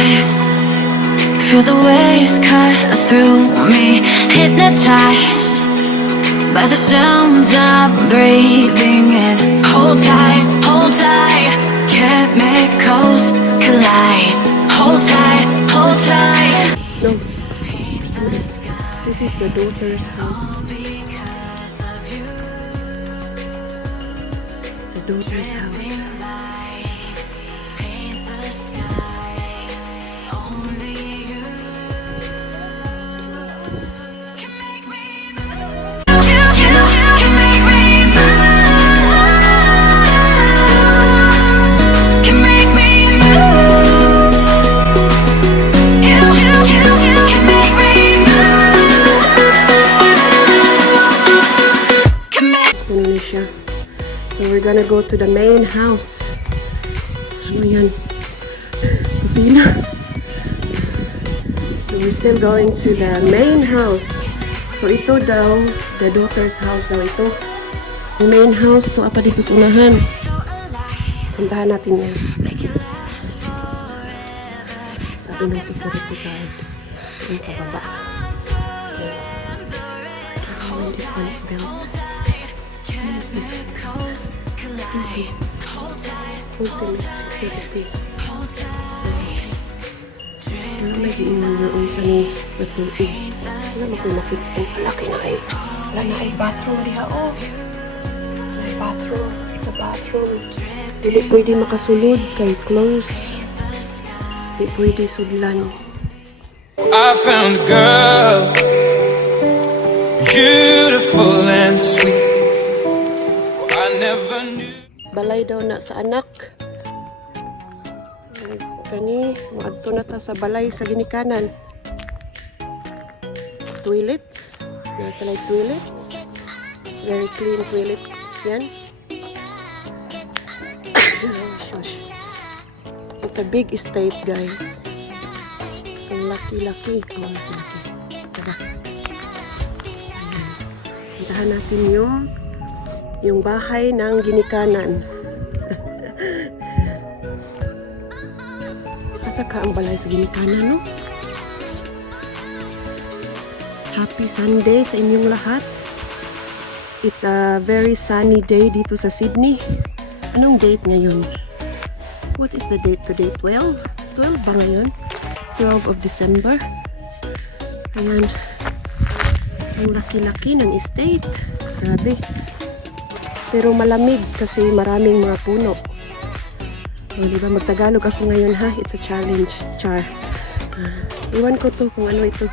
sky. Feel the waves cut through me, hypnotized by the sounds I'm breathing in. Hold tight, chemicals collide. Hold tight. No, this is the daughter's house. The daughter's house. So we're gonna go to the main house. Ano yan? Kusina. So we're still going to the main house. So ito daw, the daughter's house daw ito. Yung main house to apa dito sa unahan. Puntahan natin yan. Sabi ng security guard. Yun sa baba. Okay. When this one is built. Is this ultimate security? Wala may diinan na unsa ni patuig. Wala makulapit ang palaki na ay. Wala na ay bathroom diha oh. May bathroom. It's a bathroom. Dili pwede makasulod kay close. Dili pwede sudlan. I found a girl, beautiful and sweet. Balay daw na sa anak. Kani, maadto na ta sa balay sa ginikanan. Toilets. Nasa like toilets. Very clean toilet. Yan. Oh, shush. It's a big estate, guys. Ang laki-laki. Oh, laki-laki. Saba. Puntahan natin yung bahay ng ginikanan. Asa ka ang balay sa ginikanan, no? Happy Sunday sa inyong lahat. It's a very sunny day dito sa Sydney. Anong date ngayon? What is the date today? 12? 12 ba ngayon? 12 of December. Ayan. Ang laki-laki ng estate. Grabe. Pero malamig kasi maraming mga puno. O, diba? Magtagalog ako ngayon ha. It's a challenge. Char. Iwan ko to kung ano ito.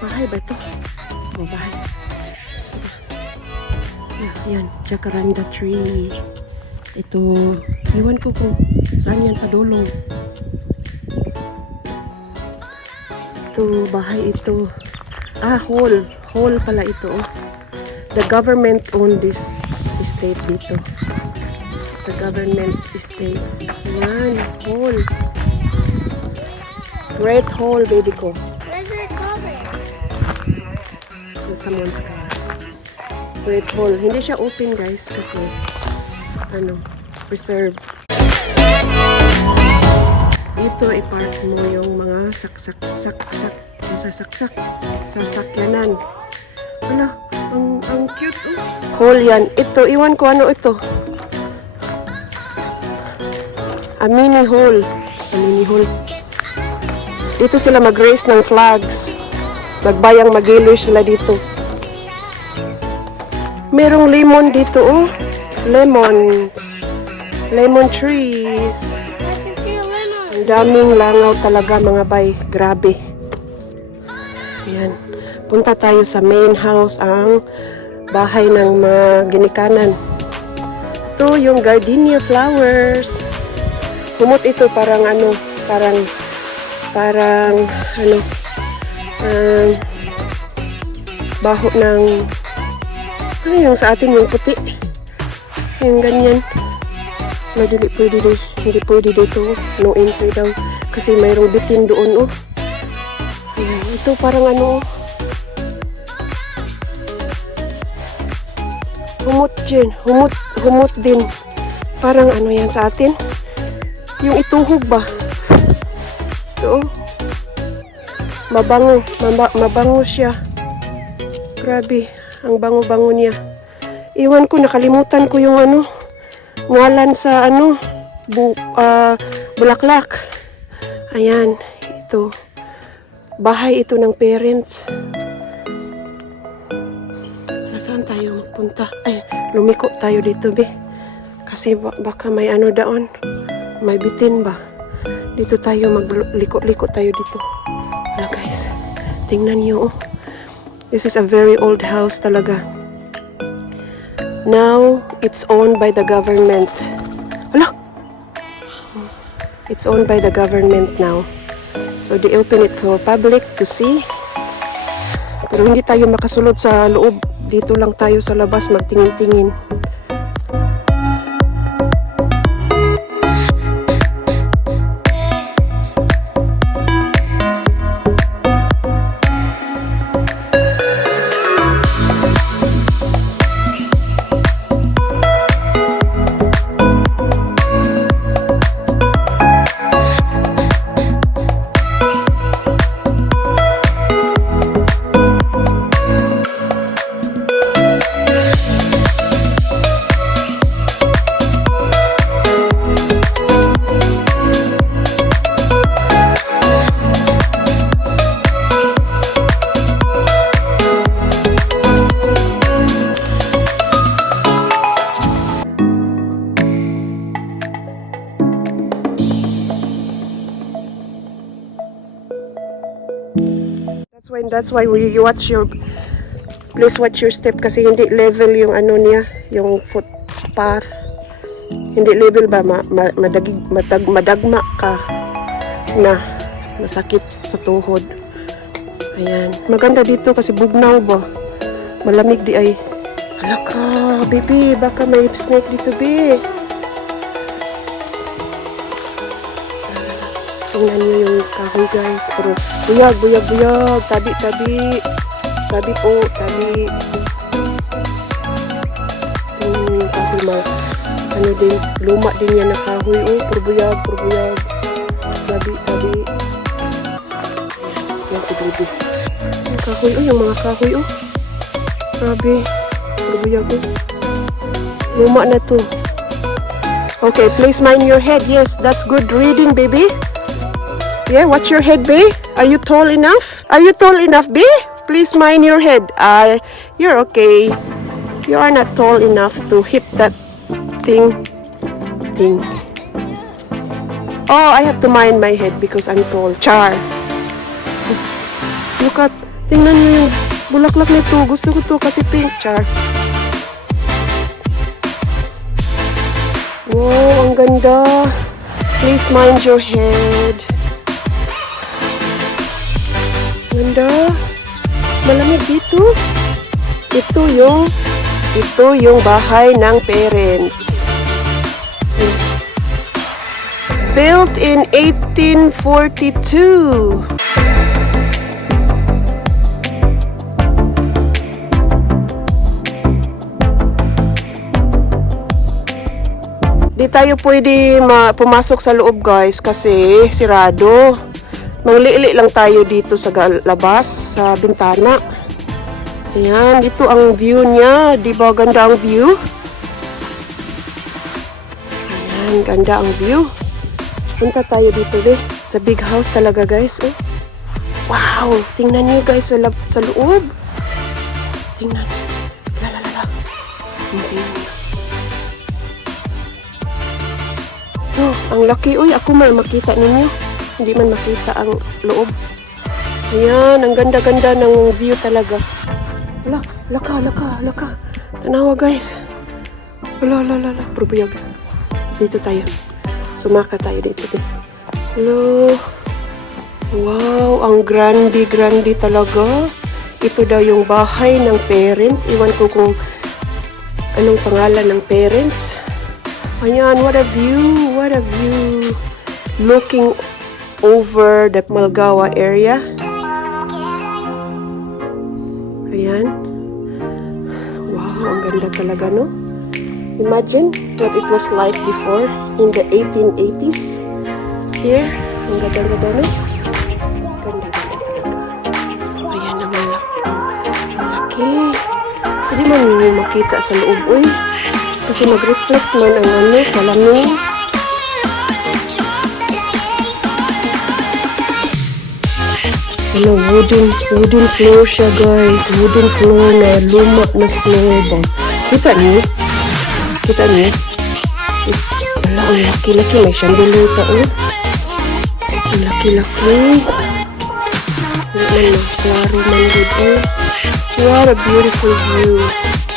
Bahay ba ito? O, bahay. Yan. Jacaranda tree. Ito. Iwan ko kung saan yan padulong. Ito. Bahay ito. Hall. Hall pala ito. Oh. The government owned this estate dito. It's a government estate. Ayan, hall. Great hall, baby ko. Where's it going? There's someone's car. Great hall. Hindi siya open, guys, kasi preserved. Dito, i-park mo yung mga sasakyanan. Wala. Ang cute oh. Hall yan. Ito, iwan ko ano ito. A mini hall. A mini hall. Dito sila mag-raise ng flags. Magbayang mag-iloy sila dito. Merong lemon dito oh. Lemons. Lemon trees. Ang daming langaw talaga mga bay. Grabe. Ayan. Punta tayo sa main house, ang bahay ng mga ginikanan. Ito yung gardenia flowers. Humot ito parang baho ng yung sa atin yung puti. Yung ganyan. Hindi pwede dito. No entry daw. Kasi mayroong bitin doon oh. Ayan. Ito parang humot din. Parang yan sa atin. Yung ituhog ba? Oo. Mabango. Mabango siya. Grabe. Ang bango-bango niya. Iwan ko, nakalimutan ko yung ngalan sa bulaklak. Ayan. Ito. Bahay ito ng parents. Saan tayo magpunta? Ay, lumiko tayo dito, be. Kasi baka may daon. May bitin ba? Dito tayo magliko-liko tayo dito. Guys, tingnan niyo. Oh. This is a very old house talaga. Now, it's owned by the government. Wala! It's owned by the government now. So, they open it for public to see. Pero hindi tayo makasulod sa loob. Dito lang tayo sa labas magtingin-tingin. That's why you watch please watch your step kasi hindi level yung niya, yung footpath. Hindi level ba, madagma ka na masakit sa tuhod. Ayan. Maganda dito kasi bugnaw ba. Malamig di ay. Hala ka, baby, baka may snake dito, be. Tingnan nyo yung kahoy, guys. Pero buyag. Tabi po. Yung kahoy din. Luma din yan na kahoy. Oh, puro buyag. Tabi. Yan si baby. Yung kahoy, yung mga kahoy, Grabe. Puro buyag, Luma na to. Okay, please mind your head. Yes, that's good reading, baby. Yeah, watch your head, babe. Are you tall enough? Babe? Please mind your head. You're okay. You are not tall enough to hit that thing. Oh, I have to mind my head because I'm tall. Char. Look at, tingnan nyo yung bulaklak nito. Gusto ko to kasi pink. Char. Wow, ang ganda. Please mind your head. Ganda. Malamig dito. Ito yung bahay ng parents. Built in 1842. Di tayo pwede pumasok sa loob, guys, kasi sirado. Manglili lang tayo dito sa labas, sa bintana. Ayan, ito ang view niya. Di ba ganda ang view? Ayan, ganda ang view. Punta tayo dito, It's a big house talaga, guys. Wow, tingnan niyo, guys, sa loob. Tingnan. Lalala. Tingnan. Oh, ang laki. Uy, ako man makita ninyo. Hindi man makita ang loob. Ayan, ang ganda-ganda ng view talaga. Laka. Tanawa, guys. Lala. Probuyag. Dito tayo. Sumaka tayo dito. Hello. Wow, ang grande talaga. Ito daw yung bahay ng parents. Iwan ko kung anong pangalan ng parents. Ayan, what a view. Looking over the Mulgoa area. Ayan. Wow, ang ganda talaga, no? Imagine what it was like before in the 1880s. here. Ang ganda-ganda, no? Ganda-ganda talaga. Ayan naman, ang laki. Hindi man yung makita sa loob, uy. Kasi mag-reflect man ang ano, salamin. Ano, wooden floor siya, guys. Wooden floor na luma na floor ba. Kita niyo? Kita niyo? Wala, ang laki-laki. May chandelier pa, oh. Ang laki-laki. Wala, klaro man dito. What a beautiful view.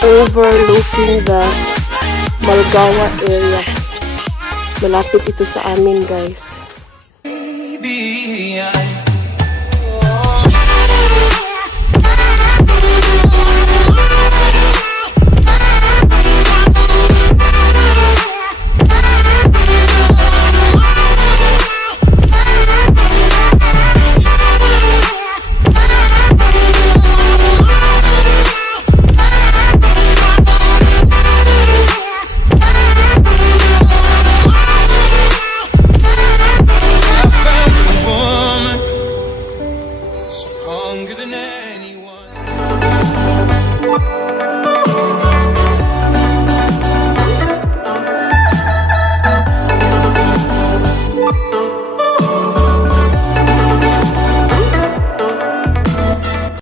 Overlooking the Mulgoa area. Malapit ito sa amin, guys. Baby, stronger than anyone.